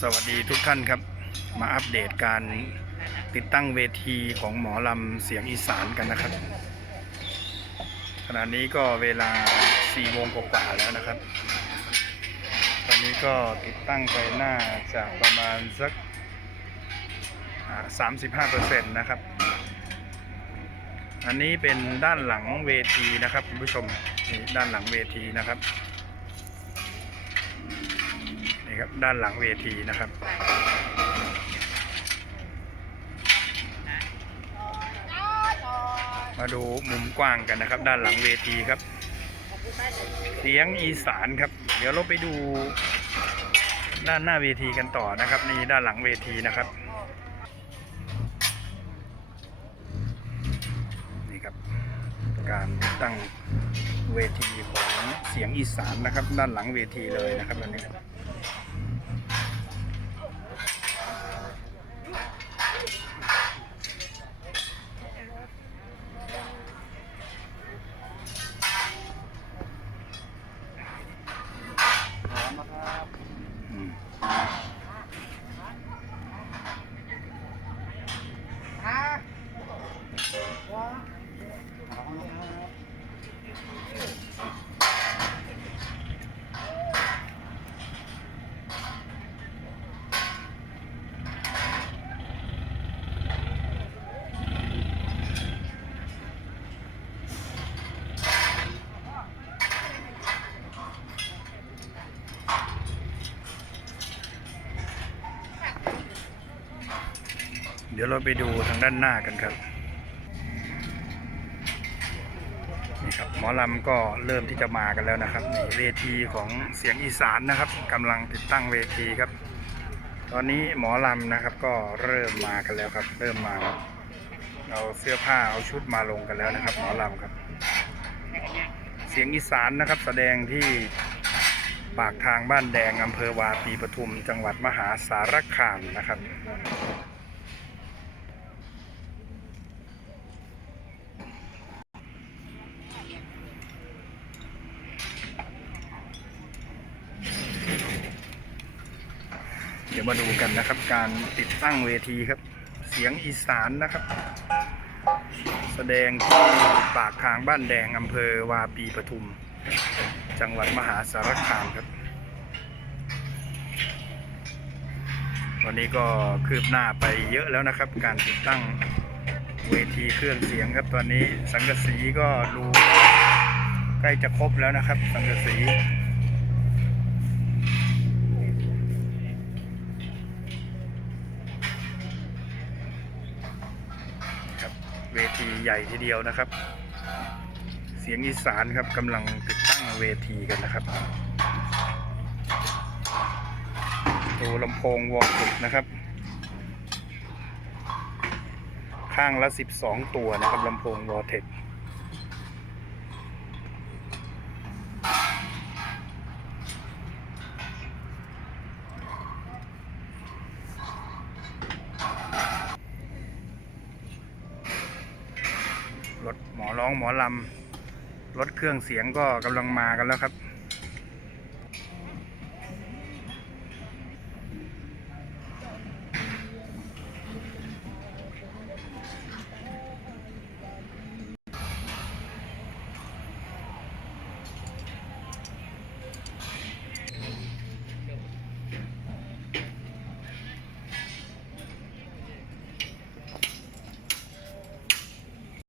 สวัสดีทุกท่านครับ มาอัปเดตการติดตั้งเวทีของหมอลำเสียงอีสานกันนะครับ ขณะนี้ก็เวลา4โมงกว่าแล้วนะครับ ตอนนี้ก็ติดตั้งไปหน่าจะประมาณสักอ่า35%นะครับ อันนี้เป็นด้านหลังเวทีนะครับคุณผู้ชมนี่ด้านหลังเวทีนะครับ ครับด้านหลังเวทีนะครับ มาดูมุมกว้างกันนะครับ ด้านหลังเวทีครับ เสียงอีสานครับ เดี๋ยวเราไปดูด้านหน้าเวทีกันต่อนะครับนี่ด้านหลังเวทีนะครับนี่ครับ การตั้งเวทีของเสียงอีสานนะครับ ด้านหลังเวทีเลยนะครับอันนี้ เดี๋ยวเราไปดูทางด้านหน้ากันครับนี่ครับหมอลำก็เริ่มที่จะมากันแล้วนะครับนี่เวทีของเสียงอีสานนะครับกำลังติดตั้งเวทีครับ ตอนนี้หมอลำนะครับก็เริ่มมากันแล้วครับ เริ่มมาครับเอาเสื้อผ้าเอาชุดมาลงกันแล้วนะครับ หมอลำครับ เสียงอีสานนะครับ แสดงที่ปากทางบ้านแดงอำเภอวาปีปทุม จังหวัดมหาสารคามนะครับ ดี๋ยวมาดูกันนะครับ การติดตั้งเวทีครับ เสียงอีสานนะครับ แสดงที่ปากทางบ้านแดงอำเภอวาปีปทุม จังหวัดมหาสารคามครับ วันนี้ก็คืบหน้าไปเยอะแล้วนะครับ การติดตั้งเวทีเครื่องเสียงครับตอนนี้สังกะสีก็ดูใกล้จะครบแล้วนะครับ สังกะสี เวทีใหญ่ทีเดียวนะครับ เสียงอีสานครับกำลังติดตั้งเวทีกันนะครับตัวลำโพงวอลตุดนะครับ ข้างละ 12 ตัวนะครับลำโพงวอเทค รถหมอร้องหมอลำรถเครื่องเสียงก็กำลังมากันแล้วครับ